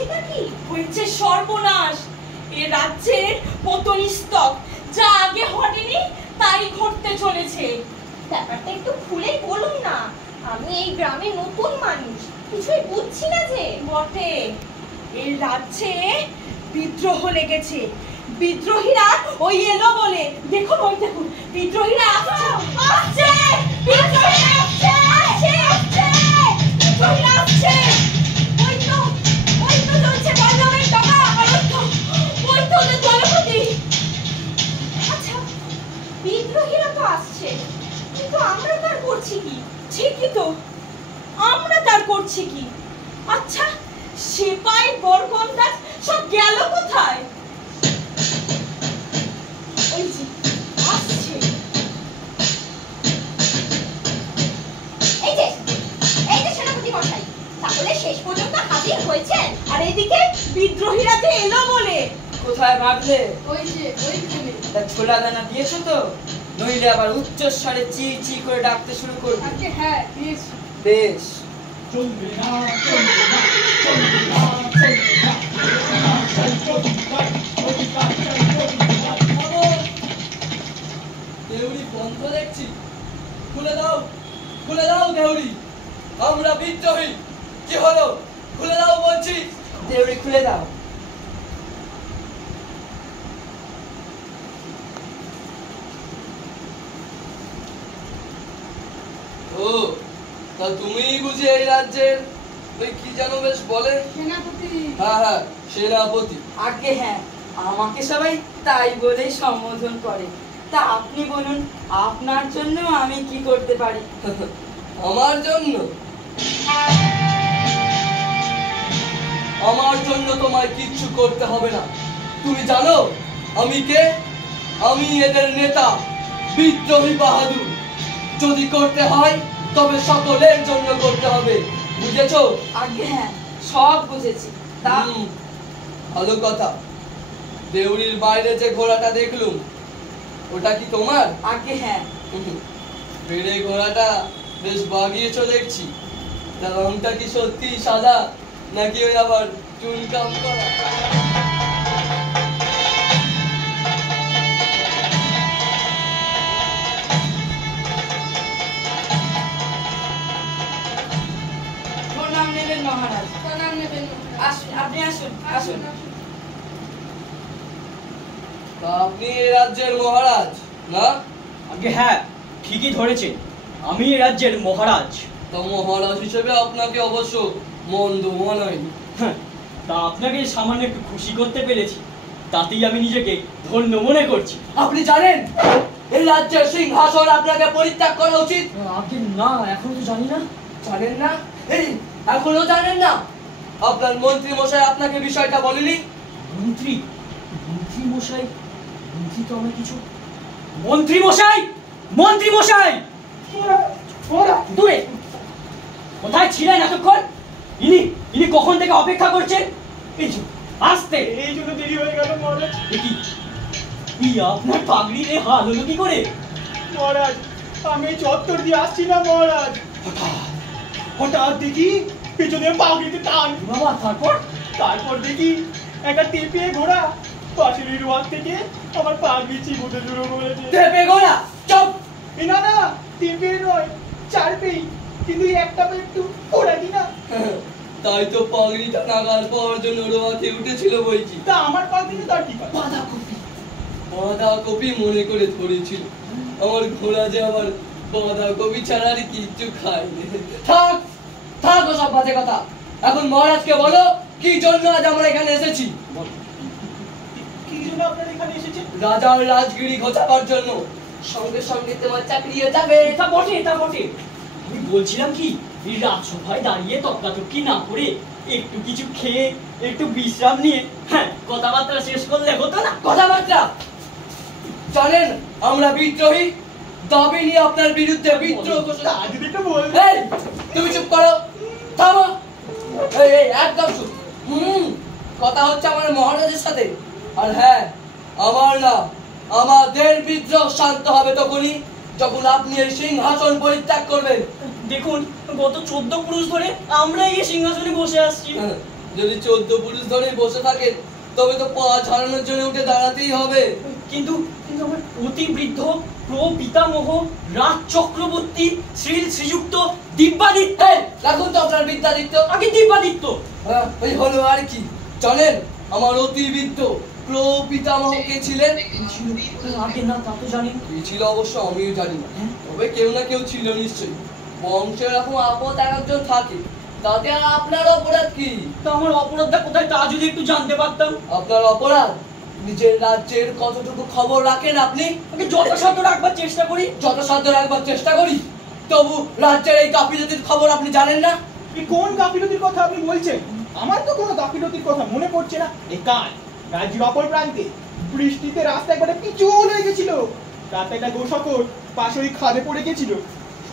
হয়েছেটা কি? হয়েছে সর্বনাশ। এ রাজ্যের পতনস্তক, যা আগে ঘটেনি তাই ঘটতে চলেছে। ব্যাপারটা একটু খুলে বলুন না, আমি এই গ্রামে নতুন মানুষ, কিছুই বুঝছি না যে। বটে, এই রাজ্যে বিদ্রোহ লেগেছে। বিদ্রোহীরা ওই এলো বলে, দেখুন ওই দেখুন বিদ্রোহীরা আসছে, আসছে, বিদ্রোহীরা আসছে, আসছে, আসছে, বিদ্রোহীরা আসছে। ওই তো চলছে বল্লভের ডগা, আর ওই তো ওদের দলপতি। আচ্ছা, বিদ্রোহীরা তো আসছে, কিন্তু আমরা তার করছি কি? ঠিকই তো, আমরা তার করছি কি? আচ্ছা, সিপাই বরকন্দাজ সব গেল কোথায়? ওই যে আসছে। এই যে সেনাপতি মশাই, তাহলে শেষ পর্যন্ত হাজির হয়েছেন। আর এদিকে বিদ্রোহীরা যে এলো বলে। কোথায় ভাবলে? ওই যে ওইখানে। তা ছোলা দানা দিয়েছো তো? নইলে আবার উচ্চস্বরে চি চি করে ডাকতে শুরু করবে। আজকে হ্যাঁ দিয়েছি। বেশ। চলবে না, চলবে না, চলবে না, চলবে না, দেউরি বন্ধ দেখছি, খুলে দাও, খুলে দাও দেউরি, আমরা বিদ্রোহী। কি হলো? খুলে দাও বলছি। দেউড়ি খুলে দাও। ও, তা তুমিই বুঝি এই রাজ্যের ওই কি যেন বেশ বলে? সেনাপতি। হ্যাঁ হ্যাঁ, সেনাপতি। আগে হ্যাঁ, আমাকে সবাই তাই বলেই সম্বোধন করে। তা আপনি বলুন, আপনার জন্য আমি কি করতে পারি? আমার জন্য? আমার জন্য তোমায় কিচ্ছু করতে হবে না। তুমি জানো আমি কে? আমি এদের নেতা, বিদ্রোহী বাহাদুর। যদি করতে হয় তবে সকলের জন্য করতে হবে, বুঝেছো? আগে হ্যাঁ, সব বুঝেছি। তা ভালো কথা। দেউরির বাইরে যে ঘোড়াটা দেখলুম, ওটা কি তোমার? আগে হ্যাঁ। পেড়ে ঘোড়াটা বেশ বাগিয়েছো দেখছি। তা রংটা কি সত্যি সাদা, নাকি ওই আবার চুনকাম করা? প্রণাম নেবেন মহারাজ। প্রণাম নেবেন। আসুন, আপনি আসুন, আসুন। তা আপনি এই রাজ্যের মহারাজ না? আগে হ্যাঁ, ঠিকই ধরেছেন, আমি এই রাজ্যের মহারাজ। তা মহারাজ হিসেবে আপনাকে অবশ্য মন্দ মানায়নি। হ্যাঁ, তা আপনাকে সামান্য একটু খুশি করতে পেরেছি, তাতেই আমি নিজেকে ধন্য মনে করছি। আপনি জানেন এই রাজ্যের সিংহাসন আপনাকে পরিত্যাগ করা উচিত? আগে না, এখন তো জানি না। জানেন না? এই এখনো জানেন না? আপনার মন্ত্রী মশাই আপনাকে বিষয়টা বলেনি? মন্ত্রী? মন্ত্রী মশাই? মন্ত্রী তো আমার কিছু। মন্ত্রী মশাই! মন্ত্রী মশাই! দূরে! কোথায় ছিলেন এতক্ষণ? ইনি কখন থেকে অপেক্ষা করছেন? এই যে আসতে, এই জন্য দেরি হয়ে গেল মহারাজ। কি আপনার পাগড়ির এই হাল হলো কি করে? মহারাজ, আমি চত্বর দিয়ে আসছিলাম মহারাজ, হঠাৎ দেখি পেছনে পাগড়িতে টান। বাবা, তারপর দেখি একটা টেপে ঘোড়া পাশের রোয়াক থেকে আমার পাগড়ি চিবোতে শুরু করেছে। টেপে ঘোড়া? চুপ! না না, টেপে নয়, চারপেই, কিন্তু একটা একটু ওরা কি না। তাই তো পাগড়িটা নাগাল পাওয়ার জন্য রোয়াকে উঠেছিল বইকি। তা আমার পাগড়িতে তার কি? বাঁধাকপি মনে করে ধরেছিল। আমার ঘোড়া যে আবার বাঁধাকপি ছাড়া আর কিচ্ছু খায়নি। থাক থাক ওসব বাজে কথা। এখন মহারাজকে বলো কি জন্য আজ আমরা এখানে এসেছি। কি জন্য আপনারা এখানে এসেছেন? রাজার রাজগিরি ঘোচাবার জন্য। সঙ্গে সঙ্গে তোমার চাকরিও যাবে। তা বটে, তা বটে। আমি বলছিলাম কি, এই রাজসভায় দাঁড়িয়ে তর্কাতর্কি না করে একটু কিছু খেয়ে একটু বিশ্রাম নিয়ে হ্যাঁ কথাবার্তা শেষ করলে হতো না? কথাবার্তা? জানেন আমরা বিদ্রোহী, দাবি নিয়ে আপনার বিরুদ্ধে বিদ্রোহ ঘোষণা। এই, তুমি চুপ করো, থামো। এই এই একদম চুপ। কথা হচ্ছে আমার মহারাজের সাথে। আর হ্যাঁ, আমার না, আমাদের বিদ্রোহ শান্ত হবে তখনই যখন আপনি এই সিংহাসন পরিত্যাগ করবেন। দেখুন, গত 14 পুরুষ ধরে আমরা এই সিংহাসনে বসে আসছি। যদি 14 পুরুষ ধরে বসে থাকেন তবে তো পা ছাড়ানোর জন্য উঠে দাঁড়াতেই হবে। কিন্তু কিন্তু আমার অতি বৃদ্ধ প্রপিতামহ রাজ চক্রবর্তী শ্রীযুক্ত দিব্যাদিত্য। রাখুন তো আপনার বিদ্যাদিত্য। আগে দিব্যাদিত্য। ওই হলো আর কি। জানেন আমার অতি বৃদ্ধ প্রপিতামহ কে ছিলেন? আগে না তা তো জানি। কি ছিল অবশ্য আমিও জানি না, তবে কেউ না কেউ ছিল নিশ্চয়ই। বংশে এরকম আপদ এক একজন থাকে, তাতে আর আপনার অপরাধ কি? তা আমার অপরাধটা কোথায় তা যদি একটু জানতে পারতাম। আপনার অপরাধ নিজের রাজ্যের কতটুকু খবর রাখেন আপনি? আগে যথাসাধ্য রাখবার চেষ্টা করি। যথাসাধ্য রাখবার চেষ্টা করি, তবু রাজ্যের এই গাফিলতির খবর আপনি জানেন না? কোন গাফিলতির কথা আপনি বলছেন? আমার তো কোনো গাফিলতির কথা মনে পড়ছে না। কাল রাজ্যের অপর প্রান্তে বৃষ্টিতে রাস্তা একবারে পিছল হয়ে গেছিল। রাতে একটা গোসকর পাশে খাদে পড়ে গেছিল।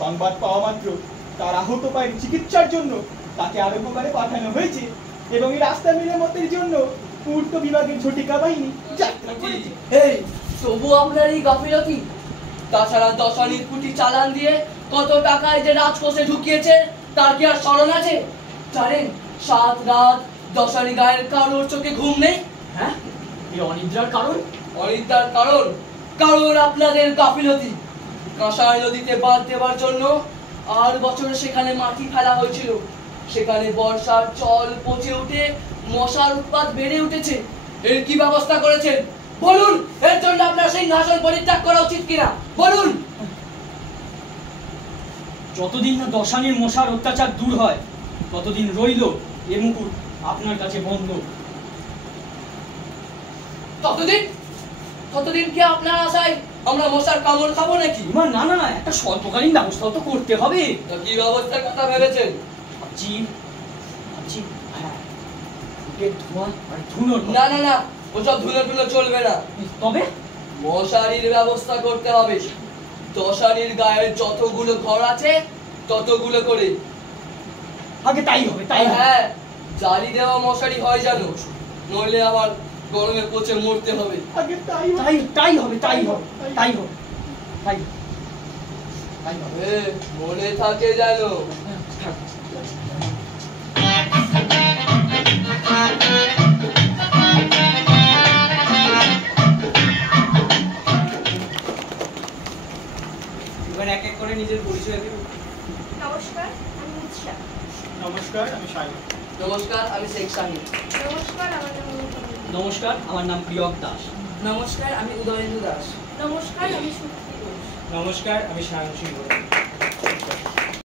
সংবাদ পাওয়া মাত্র তার আহত পায়ের চিকিৎসার জন্য তাকে আরোগ্যকারে পাঠানো হয়েছে এবং এই রাস্তা মেরামতের জন্য পূর্ত বিভাগের ঝটিকা বাহিনী যাত্রা করেছে। এই তবু আপনার এই গাফিলতি। তাছাড়া দশানির কুটি চালান দিয়ে কত টাকায় যে রাজকোষে ঢুকিয়েছে তার কি আর স্মরণ আছে? জানেন 7 রাত দশানি গায়ের কারোর চোখে ঘুম নেই। হ্যাঁ, এই অনিদ্রার কারণ? অনিদ্রার কারণ কারণ আপনাদের গাফিলতি। কাঁসাই নদীতে বাঁধ দেওয়ার জন্য 8 বছরে সেখানে মাটি ফেলা হয়েছিল। সেখানে বর্ষার জল পচে উঠে মশার উৎপাত বেড়ে উঠেছে। এর কি ব্যবস্থা করেছেন বলুন? এর জন্য আপনার সিংহাসন পরিত্যাগ করা উচিত কিনা বলুন। যতদিন না দশানির মশার অত্যাচার দূর হয় ততদিন রইল এ মুকুট আপনার কাছে বন্ধ। ততদিন কি আপনার আশায় আমরা মশার কামড় খাবো নাকি? না না না, একটা স্বল্পকালীন ব্যবস্থাও তো করতে হবে। তো কি ব্যবস্থার কথা ভেবেছেন? ভাবছি হ্যাঁ, ফুটের ধোঁয়া আর ধুনোর কথা। না না না, ওসব ধুলো টুলো চলবে না। তবে মশারির ব্যবস্থা করতে হবে। দশানির গায়ে যতগুলো ঘর আছে ততগুলো করে। আগে তাই হবে, তাই হবে। হ্যাঁ, জালি দেওয়া মশারি হয় জানো, নইলে আবার গরমে পচে মরতে হবে। আগে তাই তাই তাই হবে, তাই হবে, তাই হবে, তাই তাই হবে। মনে থাকে জানো। এবার এক এক করে নিজের পরিচয় দিন। নমস্কার, আমি উৎসা। নমস্কার, আমি সায়ন। নমস্কার, আমি শেখ শাহিন। নমস্কার, আমার নাম অনুপম। নমস্কার, আমার নাম প্রিয়ক দাস। নমস্কার, আমি উদয়েন্দু দাস। নমস্কার, আমি সুপ্তি ঘোষ। নমস্কার, আমি সায়ন সিংহ।